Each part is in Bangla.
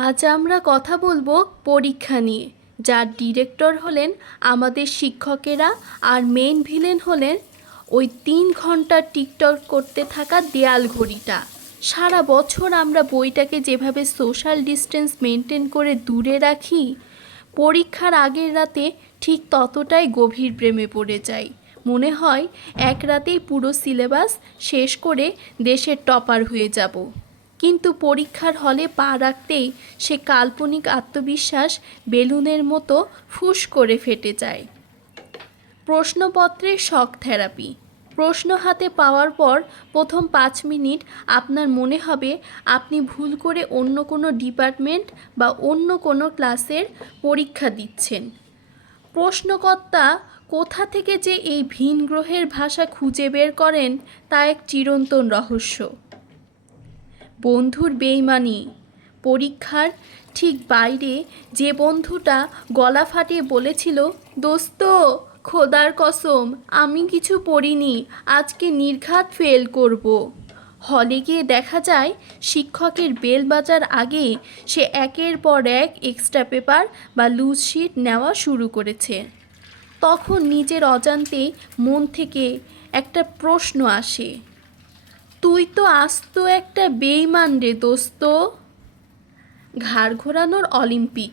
আজ আমরা কথা বলবো পরীক্ষা নিয়ে, যার ডিরেক্টর হলেন আমাদের শিক্ষকেরা আর মেইন ভিলেন হলেন ওই 3 ঘন্টা টিকটক করতে থাকা দেয়াল ঘড়িটা। সারা বছর আমরা বইটাকে যেভাবে সোশ্যাল ডিস্টেন্স মেনটেন করে দূরে রাখি, পরীক্ষার আগের রাতে ঠিক ততটাই গভীর প্রেমে পড়ে যাই। মনে হয় এক রাতেই পুরো সিলেবাস শেষ করে দেশের টপার হয়ে যাব। কিন্তু পরীক্ষার হলে পা রাখতেই সে কাল্পনিক আত্মবিশ্বাস বেলুনের মতো ফুস করে ফেটে যায়। প্রশ্নপত্রের শক থেরাপি। প্রশ্ন হাতে পাওয়ার পর প্রথম 5 মিনিট আপনার মনে হবে আপনি ভুল করে অন্য কোনো ডিপার্টমেন্ট বা অন্য কোনো ক্লাসের পরীক্ষা দিচ্ছেন। প্রশ্নকর্তা কোথা থেকে যে এই ভিন গ্রহের ভাষা খুঁজে বের করেন তা এক চিরন্তন রহস্য। বন্ধুর বেইমানি। পরীক্ষার ঠিক বাইরে যে বন্ধুটা গলা ফাটিয়ে বলেছিল, দোস্ত খোদার কসম আমি কিছু পড়িনি, আজকে নির্ঘাত ফেল করব। হলে গিয়ে দেখা যায় শিক্ষকের বেল বাজার আগে সে একের পর এক এক্সট্রা পেপার বা লুজ শিট নেওয়া শুরু করেছে। তখন নিজের অজান্তেই মন থেকে একটা প্রশ্ন আসে, তুই তো আস্ত একটা বেইমান রে দোস্ত। ঘাড় ঘোরানোর অলিম্পিক।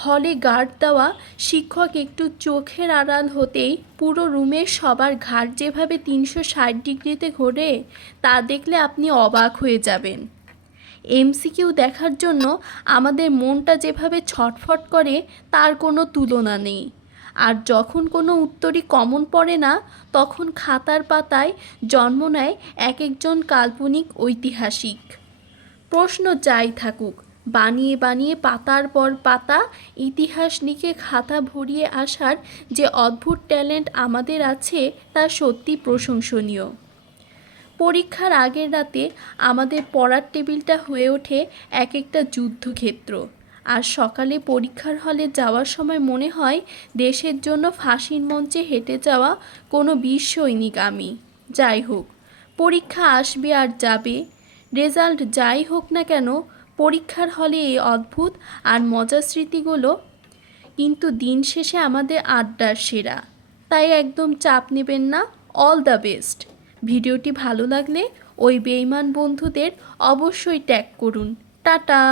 হলে গার্ড দেওয়া শিক্ষক একটু চোখের আড়াল হতেই পুরো রুমের সবার ঘাড় যেভাবে 360 ডিগ্রিতে ঘোরে তা দেখলে আপনি অবাক হয়ে যাবেন। এমসিকিউ দেখার জন্য আমাদের মনটা যেভাবে ছটফট করে তার কোনো তুলনা নেই। আর যখন কোনো উত্তরই কমন পড়ে না, তখন খাতার পাতায় জন্ম নেয় এক একজন কাল্পনিক ঐতিহাসিক। প্রশ্ন যাই থাকুক, বানিয়ে বানিয়ে পাতার পর পাতা ইতিহাস লিখে খাতা ভরিয়ে আসার যে অদ্ভুত ট্যালেন্ট আমাদের আছে তা সত্যি প্রশংসনীয়। পরীক্ষার আগের রাতে আমাদের পড়ার টেবিলটা হয়ে ওঠে এক একটা যুদ্ধক্ষেত্র। আর সকালে পরীক্ষার হলে যাওয়ার সময় মনে হয় দেশের জন্য ফাঁসির মঞ্চে হেঁটে যাওয়া কোনো বীর সৈনিক আমি। যাই হোক, পরীক্ষা আসবে আর যাবে, রেজাল্ট যাই হোক না কেন, পরীক্ষার হলে এই অদ্ভুত আর মজার স্মৃতিগুলো কিন্তু দিন শেষে আমাদের আড্ডার সেরা। তাই একদম চাপ নেবেন না। All the best. ভিডিওটি ভালো লাগলে ওই বেইমান বন্ধুদের অবশ্যই ট্যাগ করুন। টাটা।